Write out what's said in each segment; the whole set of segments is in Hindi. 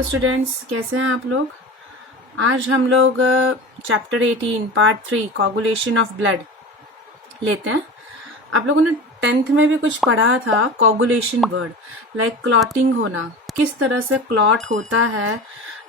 हेलो स्टूडेंट्स, कैसे हैं आप लोग। आज हम लोग chapter 18 part 3 coagulation of blood लेते हैं। आप लोगों ने 10th में भी कुछ पढ़ा था कोगुलेशन वर्ड, लाइक क्लॉटिंग होना, किस तरह से क्लॉट होता है।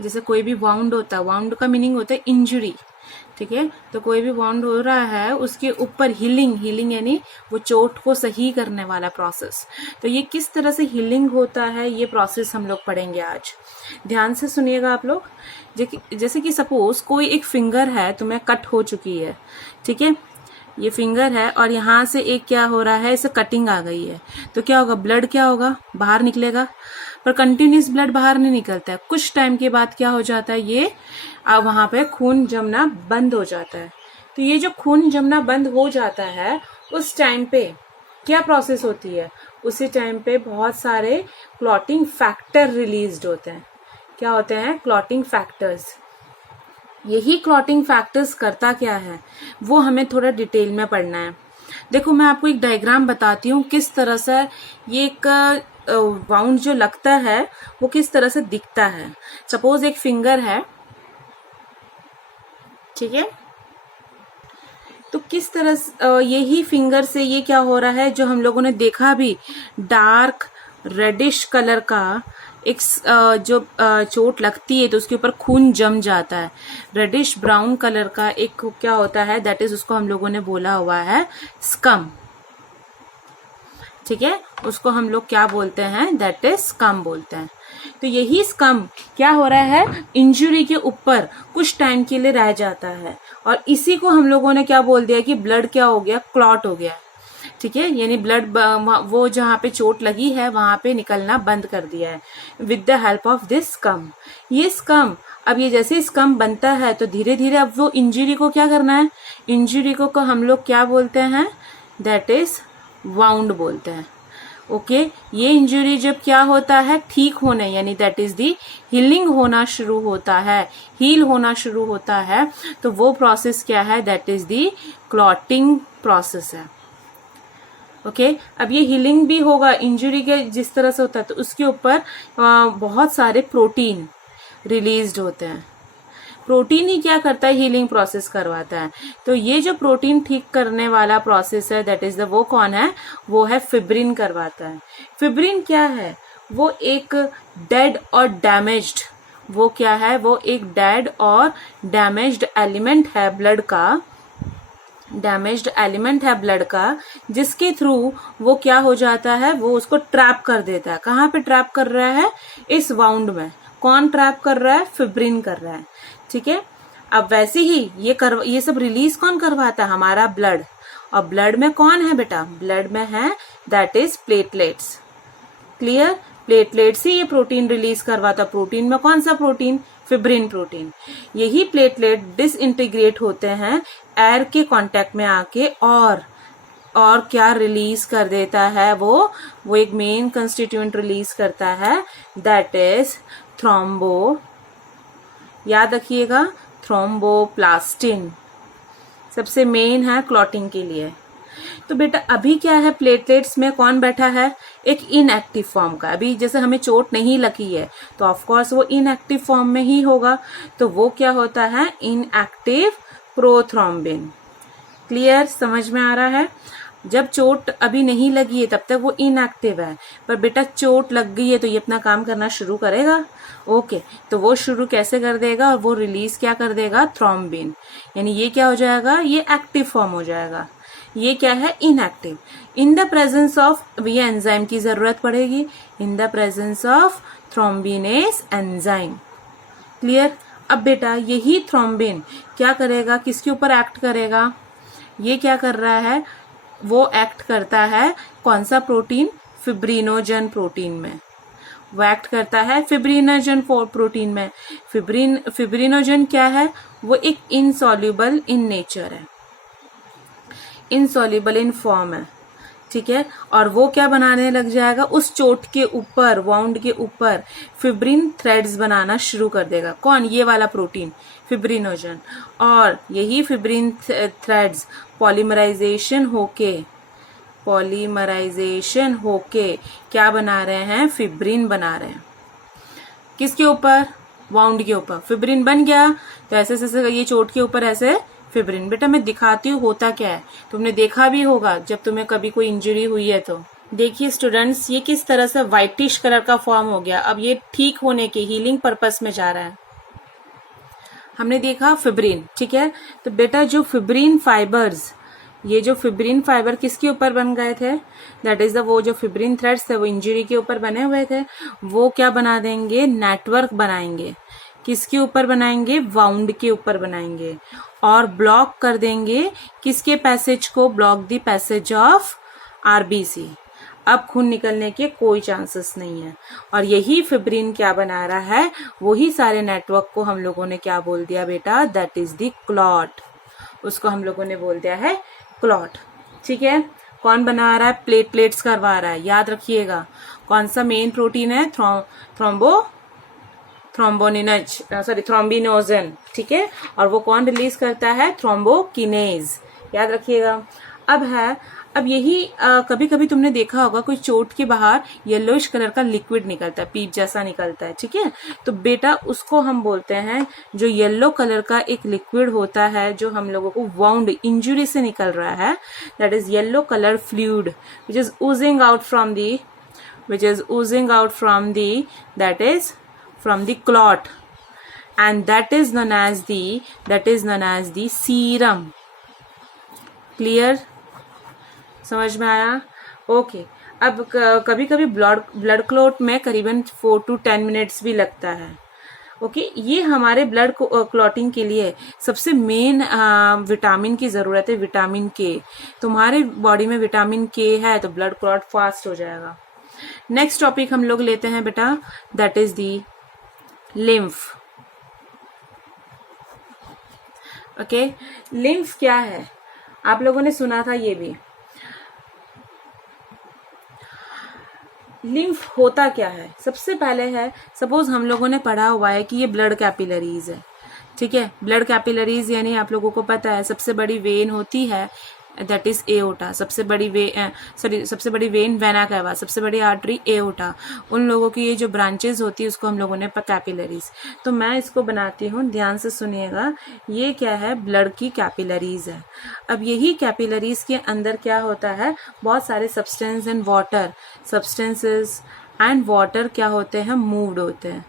जैसे कोई भी वाउंड होता है, वाउंड का मीनिंग होता है इंजरी, ठीक है। तो कोई भी वाउंड हो रहा है उसके ऊपर हीलिंग यानी वो चोट को सही करने वाला प्रोसेस। तो ये किस तरह से हीलिंग होता है, ये प्रोसेस हम लोग पढ़ेंगे आज। ध्यान से सुनिएगा आप लोग। जैसे कि सपोज कोई एक फिंगर है, तुम्हें कट हो चुकी है, ठीक है। ये फिंगर है और यहाँ से एक क्या हो रहा है, इसे कटिंग आ गई है, तो क्या होगा, ब्लड क्या होगा, बाहर निकलेगा। पर कंटिन्यूस ब्लड बाहर नहीं निकलता है, कुछ टाइम के बाद क्या हो जाता है, ये वहां पे खून जमना बंद हो जाता है। तो ये जो खून जमना बंद हो जाता है, उस टाइम पे क्या प्रोसेस होती है, उसी टाइम पे बहुत सारे क्लॉटिंग फैक्टर रिलीज्ड होते हैं। क्या होते हैं, क्लॉटिंग फैक्टर्स। यही क्लॉटिंग फैक्टर्स करता क्या है, वो हमें थोड़ा डिटेल में पढ़ना है। देखो, मैं आपको एक डायग्राम बताती हूँ किस तरह से ये एक वाउंड जो लगता है वो किस तरह से दिखता है। सपोज एक फिंगर है, ठीक है। तो किस तरह यही फिंगर से ये क्या हो रहा है, जो हम लोगों ने देखा भी, डार्क रेडिश कलर का एक जो चोट लगती है तो उसके ऊपर खून जम जाता है। रेडिश ब्राउन कलर का एक क्या होता है, दैट इज, उसको हम लोगों ने बोला हुआ है स्कम, ठीक है। उसको हम लोग क्या बोलते हैं, दैट इज स्कम बोलते हैं। तो यही स्कम क्या हो रहा है, इंजुरी के ऊपर कुछ टाइम के लिए रह जाता है, और इसी को हम लोगों ने क्या बोल दिया कि ब्लड क्या हो गया, क्लॉट हो गया, ठीक है। यानी ब्लड वो जहाँ पे चोट लगी है वहां पे निकलना बंद कर दिया है with the help of this scum. ये स्कम, अब ये जैसे स्कम बनता है तो धीरे धीरे अब वो इंजुरी को क्या करना है, इंजुरी को हम लोग क्या बोलते हैं, दैट इज वाउंड बोलते हैं। ओके, ये इंजुरी जब क्या होता है, ठीक होने यानी दैट इज दी हीलिंग होना शुरू होता है, हील होना शुरू होता है, तो वो प्रोसेस क्या है, that is the clotting process है। ओके, अब ये हीलिंग भी होगा इंजुरी के जिस तरह से होता है, तो उसके ऊपर बहुत सारे प्रोटीन रिलीज्ड होते हैं। प्रोटीन ही क्या करता है, हीलिंग प्रोसेस करवाता है। तो ये जो प्रोटीन ठीक करने वाला प्रोसेस है, दैट इज द, वो कौन है, वो है फिब्रिन करवाता है। फिब्रिन क्या है, वो एक डेड और डैमेज्ड, वो क्या है, वो एक डेड और डैमेज्ड एलिमेंट है ब्लड का, डैमेज्ड एलिमेंट है ब्लड का, जिसके थ्रू वो क्या हो जाता है, वो उसको ट्रैप कर देता है। कहाँ पे ट्रैप कर रहा है, इस वाउंड में। कौन ट्रैप कर रहा है, फिब्रिन कर रहा है, ठीक है। अब वैसे ही ये सब रिलीज कौन करवाता है, हमारा ब्लड। और ब्लड में कौन है बेटा, ब्लड में है that is platelets. Clear, platelets ही ये प्रोटीन रिलीज करवाता। प्रोटीन में कौन सा प्रोटीन, फिब्रिन प्रोटीन। यही प्लेटलेट डिसइंटीग्रेट होते हैं एयर के कांटेक्ट में आके, और क्या रिलीज कर देता है, वो एक मेन कंस्टिट्यूएंट रिलीज करता है, दैट इज थ्रोम्बो, याद रखिएगा, थ्रोम्बोप्लास्टिन सबसे मेन है क्लॉटिंग के लिए। तो बेटा अभी क्या है, प्लेटलेट्स में कौन बैठा है, एक इनएक्टिव फॉर्म का। अभी जैसे हमें चोट नहीं लगी है तो ऑफ कोर्स वो इनएक्टिव फॉर्म में ही होगा, तो वो क्या होता है, इनएक्टिव प्रोथ्रोम्बिन। क्लियर, समझ में आ रहा है। जब चोट अभी नहीं लगी है तब तक वो इनएक्टिव है, पर बेटा चोट लग गई है तो ये अपना काम करना शुरू करेगा। ओके, तो वो शुरू कैसे कर देगा, और वो रिलीज क्या कर देगा, थ्रोम्बिन। यानी ये क्या हो जाएगा, ये एक्टिव फॉर्म हो जाएगा, ये क्या है, inactive. In the presence of, ये एंजाइम की जरूरत पड़ेगी, in the presence of thrombinase enzyme. Clear. अब बेटा यही थ्रोम्बिन क्या करेगा, किसके ऊपर एक्ट करेगा, ये क्या कर रहा है, वो एक्ट करता है कौन सा प्रोटीन, फिब्रिनोजन प्रोटीन में। वो एक्ट करता है फिब्रिनोजन प्रोटीन में। फिब्रिनोजन क्या है, वो एक इनसॉल्युबल इन नेचर है, इनसॉल्युबल इन फॉर्म है, ठीक है। और वो क्या बनाने लग जाएगा, उस चोट के ऊपर, वाउंड के ऊपर फिब्रिन थ्रेड्स बनाना शुरू कर देगा। कौन, ये वाला प्रोटीन फिब्रिनोजन। और यही फिब्रिन थ्रेड्स पॉलीमराइजेशन होके क्या बना रहे हैं, फिब्रिन बना रहे हैं। किसके ऊपर, वाउंड के ऊपर। फिब्रिन बन गया तो ऐसे ऐसे ये चोट के ऊपर ऐसे फिब्रिन। बेटा मैं दिखाती हूँ होता क्या है, तुमने देखा भी होगा जब तुम्हें कभी कोई इंजरी हुई है तो। देखिए स्टूडेंट्स, ये किस तरह से व्हाइटिश कलर का फॉर्म हो गया। अब ये ठीक होने के हीलिंग पर्पस में जा रहा है। हमने देखा फिब्रिन, ठीक है। तो बेटा जो फिब्रिन फाइबर्स, ये जो फिब्रिन फाइबर किसके ऊपर बन गए थे, दैट इज द, वो जो फिब्रिन थ्रेड्स थे वो इंजरी के ऊपर बने हुए थे, वो क्या बना देंगे, नेटवर्क बनाएंगे। किसके ऊपर बनाएंगे, वाउंड के ऊपर बनाएंगे, और ब्लॉक कर देंगे किसके पैसेज को, block the passage of RBC. अब खून निकलने के कोई चांसेस नहीं है। और यही फिब्रिन क्या बना रहा है, वही सारे नेटवर्क को हम लोगों ने क्या बोल दिया बेटा, दैट इज द क्लॉट। उसको हम लोगों ने बोल दिया है क्लॉट, ठीक है। कौन बना रहा है, प्लेट्स करवा रहा है। याद रखिएगा कौन सा मेन प्रोटीन है, थ्रोम्बोनिनोजन, ठीक है। और वो कौन रिलीज करता है, थ्रोम्बोकिनेज। याद रखिएगा। अब यही कभी कभी तुमने देखा होगा कोई चोट के बाहर येलोइश कलर का लिक्विड निकलता है, पीप जैसा निकलता है, ठीक है। तो बेटा उसको हम बोलते हैं, जो येलो कलर का एक लिक्विड होता है जो हम लोगों को वाउंड इंजुरी से निकल रहा है, that is yellow colour fluid which is Ojing out from the clot, and that is known as the serum. Clear? समझ में आया? ओके। अब कभी कभी ब्लड क्लॉट में करीबन 4 to 10 मिनट्स भी लगता है। ओके, ये हमारे ब्लड क्लॉटिंग के लिए सबसे मेन विटामिन की जरूरत है, विटामिन के। तुम्हारे बॉडी में विटामिन के है तो ब्लड क्लॉट फास्ट हो जाएगा। नेक्स्ट टॉपिक हम लोग लेते हैं बेटा, that is the lymph. Okay, lymph क्या है, आप लोगों ने सुना था ये भी। लिम्फ होता क्या है, सबसे पहले है, सपोज हम लोगों ने पढ़ा हुआ है कि ये ब्लड कैपिलरीज है, ठीक है। ब्लड कैपिलरीज यानी आप लोगों को पता है सबसे बड़ी वेन होती है, दैट इज एओर्टा। सबसे बड़ी वेन वेना कैवा, सबसे बड़ी आर्टरी एओर्टा। उन लोगों की ये जो ब्रांचेस होती है उसको हम लोगों ने कैपिलरीज। तो मैं इसको बनाती हूँ, ध्यान से सुनिएगा। ये क्या है, ब्लड की कैपिलरीज है। अब यही कैपिलरीज के अंदर क्या होता है, बहुत सारे सब्सटेंसेस एंड वाटर क्या होते हैं, मूव्ड होते हैं,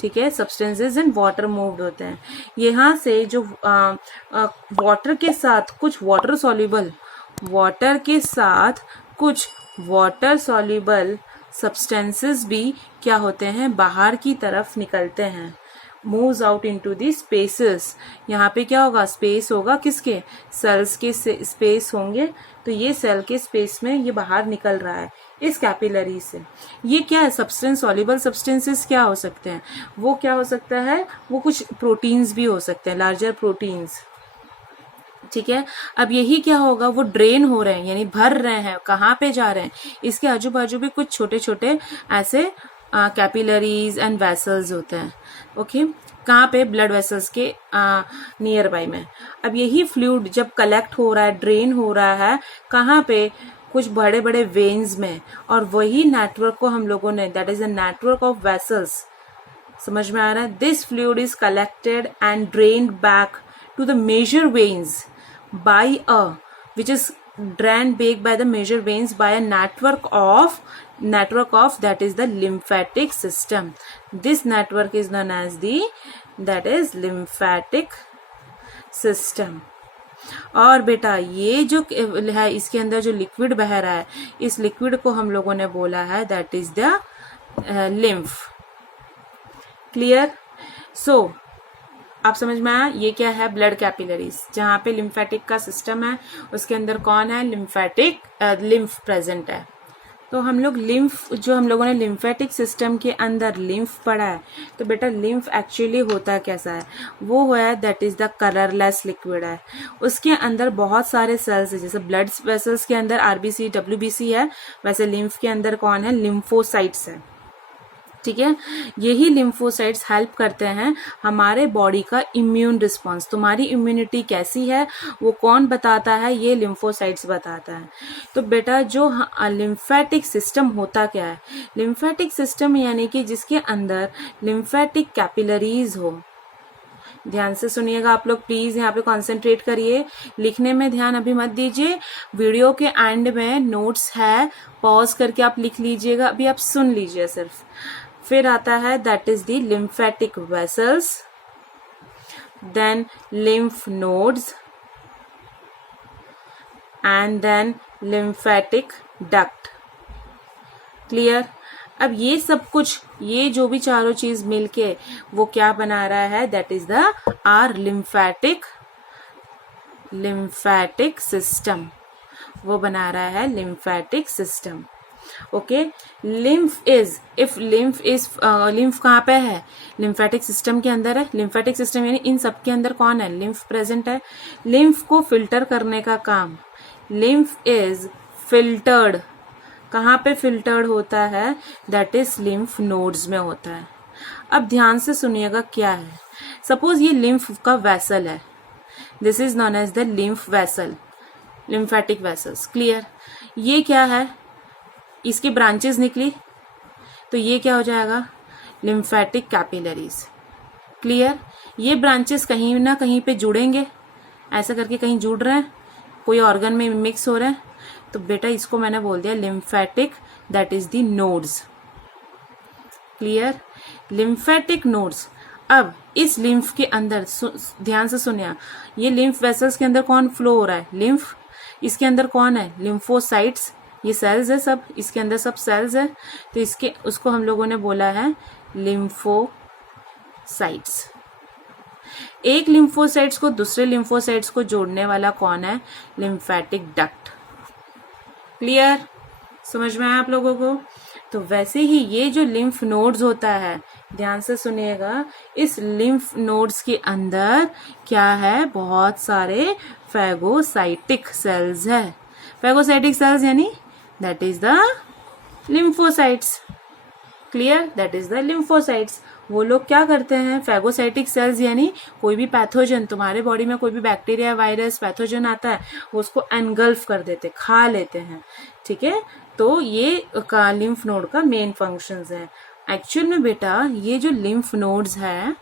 ठीक है। सब्सटेंसेस एंड वाटर मूव्ड होते हैं। यहाँ से जो वाटर के साथ कुछ वाटर सॉल्युबल सब्सटेंसेस भी क्या होते हैं, बाहर की तरफ निकलते हैं, moves out into the spaces. यहाँ पे क्या होगा, स्पेस होगा, किसके, सेल्स के स्पेस होंगे। तो ये सेल के स्पेस में ये बाहर निकल रहा है इस कैपिलरी से। ये क्या है, सब्सटेंस, सॉल्युबल सब्सटेंसेस क्या हो सकते हैं, वो क्या हो सकता है, वो कुछ प्रोटीन्स भी हो सकते हैं, लार्जर प्रोटीन्स, ठीक है। अब यही क्या होगा, वो ड्रेन हो रहे हैं यानी भर रहे हैं, कहाँ पे जा रहे हैं, इसके आजू बाजू भी कुछ छोटे छोटे ऐसे कैपिलरीज एंड वेसल्स होते हैं। ओके, कहाँ पे, ब्लड वेसल्स के नियर बाय में। अब यही फ्लूइड जब कलेक्ट हो रहा है, ड्रेन हो रहा है, कहाँ पे, कुछ बड़े बड़े वेन्स में, और वही नेटवर्क को हम लोगों ने, that is a network of vessels. समझ में आ रहा है? This fluid is collected and drained back to the major veins by a which is drained back by the major veins by a network of that is the lymphatic system. This network is known as that is lymphatic system. और बेटा ये जो है इसके अंदर जो लिक्विड बह रहा है, इस लिक्विड को हम लोगों ने बोला है that is the lymph. Clear? So आप समझ में आया, ये क्या है, ब्लड कैपिलरीज, जहाँ पे लिम्फेटिक का सिस्टम है उसके अंदर कौन है, लिम्फ प्रेजेंट है। तो हम लोग लिम्फ, जो हम लोगों ने लिम्फेटिक सिस्टम के अंदर लिम्फ पढ़ा है, तो बेटा लिम्फ एक्चुअली होता कैसा है, वो है that is the colourless liquid है। उसके अंदर बहुत सारे सेल्स है, जैसे ब्लड वेसल्स के अंदर आरबीसी, डब्ल्यूबीसी है, वैसे लिम्फ के अंदर कौन है, लिम्फोसाइट्स है। ठीक है। यही लिम्फोसाइट्स हेल्प करते हैं हमारे बॉडी का इम्यून रिस्पॉन्स। तुम्हारी इम्यूनिटी कैसी है वो कौन बताता है? ये लिम्फोसाइट्स बताता है। तो बेटा जो लिम्फेटिक सिस्टम होता क्या है? लिम्फेटिक सिस्टम यानी कि जिसके अंदर लिम्फेटिक कैपिलरीज हो। ध्यान से सुनिएगा आप लोग, प्लीज यहाँ पे कॉन्सेंट्रेट करिए, लिखने में ध्यान अभी मत दीजिए। वीडियो के एंड में नोट्स है, पॉज करके आप लिख लीजिएगा, अभी आप सुन लीजिए सिर्फ। फिर आता है that is the lymphatic vessels, then lymph nodes and then lymphatic duct. Clear? अब ये सब कुछ, ये जो भी चारों चीज मिलके वो क्या बना रहा है? That is the are lymphatic system. वो बना रहा है lymphatic system. Okay, lymph is, if lymph is, lymph कहाँ पे है? लिम्फेटिक सिस्टम के अंदर है। लिम्फेटिक सिस्टम यानी इन सब के अंदर कौन है? लिम्फ प्रेजेंट है। लिम्फ को फिल्टर करने का काम, लिम्फ इज फिल्टर्ड। कहाँ पे फिल्टर्ड होता है? दैट इज लिम्फ नोड्स में होता है। अब ध्यान से सुनिएगा क्या है। सपोज ये लिम्फ का वेसल है, this is known as the lymph vessel, lymphatic vessels. Clear? ये क्या है? इसकी ब्रांचेस निकली तो ये क्या हो जाएगा? Lymphatic capillaries. क्लियर? ये ब्रांचेस कहीं ना कहीं पे जुड़ेंगे, ऐसा करके कहीं जुड़ रहे हैं, कोई ऑर्गन में मिक्स हो रहे हैं, तो बेटा इसको मैंने बोल दिया lymphatic, that is the nodes. Clear? Lymphatic nodes. अब इस लिम्फ के अंदर ध्यान से सुनिए, ये लिम्फ वेसल्स के अंदर कौन फ्लो हो रहा है? लिम्फ। इसके अंदर कौन है? लिम्फोसाइट्स। ये सेल्स है सब, इसके अंदर सब सेल्स है, तो इसके उसको हम लोगों ने बोला है लिम्फोसाइट्स। एक लिम्फोसाइट्स को दूसरे लिम्फोसाइट्स को जोड़ने वाला कौन है? Lymphatic duct. क्लियर? समझ में आया आप लोगों को? तो वैसे ही ये जो लिम्फ नोड्स होता है, ध्यान से सुनिएगा, इस लिम्फ नोड्स के अंदर क्या है? बहुत सारे फैगोसाइटिक सेल्स है। फैगोसाइटिक सेल्स यानी that is the lymphocytes. Clear? That is the lymphocytes. वो लोग क्या करते हैं? फैगोसाइटिक सेल्स यानी कोई भी पैथोजन, तुम्हारे बॉडी में कोई भी बैक्टीरिया, वायरस, पैथोजन आता है, वो उसको एनगल्फ कर देते, खा लेते हैं। ठीक है? तो ये लिम्फ नोड का मेन फंक्शंस है। एक्चुअल में बेटा ये जो लिम्फ नोड्स है,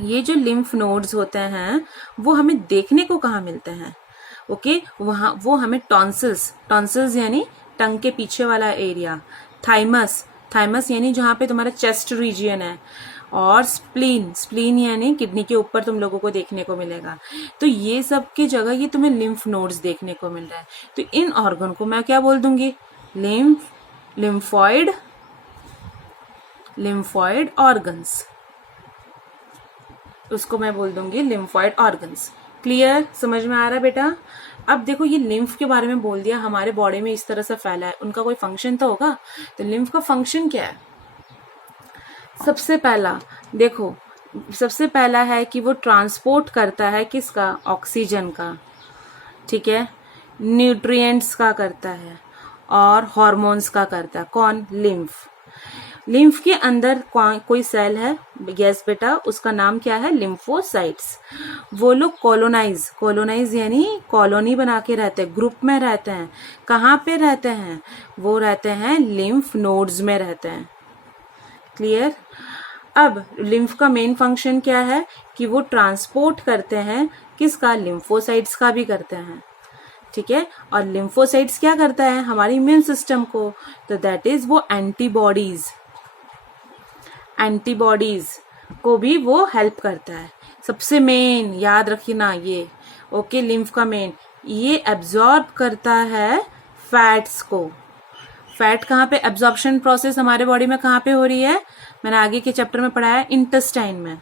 ये जो लिम्फ नोड्स होते हैं वो हमें देखने को कहाँ मिलते हैं? ओके, वहाँ वो हमें टॉन्सिल्स यानी टंग के पीछे वाला एरिया, थाइमस यानी जहाँ पे तुम्हारा चेस्ट रीजियन है, और स्प्लीन यानी किडनी के ऊपर तुम लोगों को देखने को मिलेगा। तो ये सब की जगह ये तुम्हें लिम्फ नोड्स देखने को मिल रहा है। तो इन ऑर्गन को मैं क्या बोल दूंगी? Lymphoid organs. उसको मैं बोल दूंगी लिम्फॉइड ऑर्गन्स। क्लियर? समझ में आ रहा है बेटा? अब देखो ये लिम्फ के बारे में बोल दिया, हमारे बॉडी में इस तरह से फैला है, उनका कोई फंक्शन तो होगा। तो लिम्फ का फंक्शन क्या है? सबसे पहला देखो, सबसे पहला है कि वो ट्रांसपोर्ट करता है किसका? ऑक्सीजन का। ठीक है? न्यूट्रिएंट्स का करता है और हार्मोन्स का करता है। कौन? लिम्फ। लिम्फ के अंदर कोई सेल है, यस बेटा, उसका नाम क्या है? लिम्फोसाइट्स। वो लोग कॉलोनाइज यानी कॉलोनी बना के रहते हैं, ग्रुप में रहते हैं। कहाँ पे रहते हैं? वो रहते हैं लिम्फ नोड्स में रहते हैं। क्लियर? अब लिम्फ का मेन फंक्शन क्या है? कि वो ट्रांसपोर्ट करते हैं किसका? लिम्फोसाइट्स का भी करते हैं। ठीक है? और लिम्फोसाइट्स क्या करता है? हमारे इम्यून सिस्टम को। तो दैट इज वो एंटीबॉडीज को भी वो हेल्प करता है। सबसे मेन याद रखना ये, ओके, लिम्फ का मेन, ये एब्जॉर्ब करता है फैट्स को। फैट कहाँ पे? एब्जॉर्प्शन प्रोसेस हमारे बॉडी में कहाँ पे हो रही है? मैंने आगे के चैप्टर में पढ़ाया है, इंटेस्टाइन में।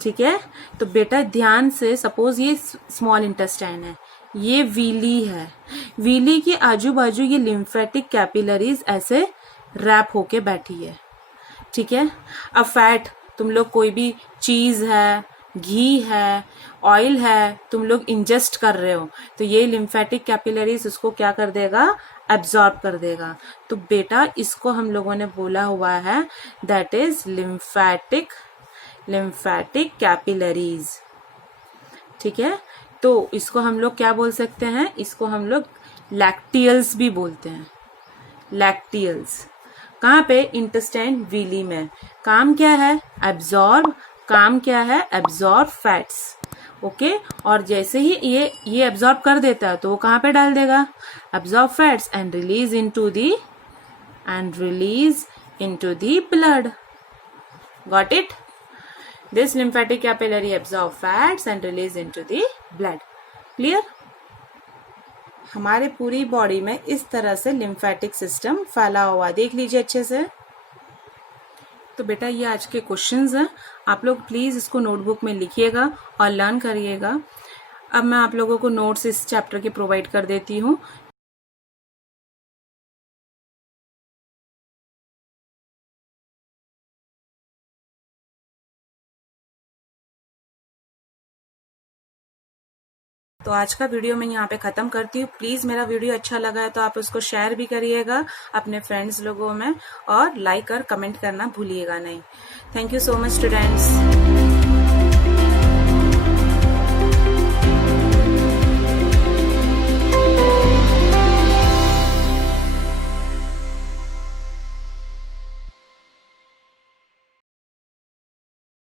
ठीक है? तो बेटा ध्यान से, सपोज ये स्मॉल इंटेस्टाइन है, ये वीली है, वीली के आजू बाजू ये लिम्फेटिक कैपिलरीज ऐसे रैप होके बैठी है। ठीक है? अब फैट, तुम लोग कोई भी चीज है, घी है, ऑयल है, तुम लोग इंजेस्ट कर रहे हो, तो ये लिम्फेटिक कैपिलरीज उसको क्या कर देगा? एब्जॉर्ब कर देगा। तो बेटा इसको हम लोगों ने बोला हुआ है दैट इज लिम्फेटिक कैपिलरीज। ठीक है, तो इसको हम लोग क्या बोल सकते हैं, इसको हम लोग लैक्टियल्स भी बोलते हैं। लैक्टियल्स कहाँ पे, इंटेस्टाइन वीली में। काम क्या है, एब्जॉर्ब, काम क्या है, एब्जॉर्ब फैट्स। ओके, और जैसे ही ये एब्जॉर्ब कर देता है तो वो कहाँ पे डाल देगा, absorb fats and release into the blood. Got it? This lymphatic capillary absorb fats and release into the blood. Clear? हमारे पूरी बॉडी में इस तरह से लिम्फेटिक सिस्टम फैला हुआ, देख लीजिए अच्छे से। तो बेटा ये आज के क्वेश्चंस हैं, आप लोग प्लीज इसको नोटबुक में लिखिएगा और लर्न करिएगा। अब मैं आप लोगों को नोट्स इस चैप्टर के प्रोवाइड कर देती हूँ। तो आज का वीडियो मैं यहाँ पे ख़त्म करती हूँ। प्लीज़ मेरा वीडियो अच्छा लगा है तो आप उसको शेयर भी करिएगा अपने फ्रेंड्स लोगों में, और लाइक और कमेंट करना भूलिएगा नहीं। Thank you so much students.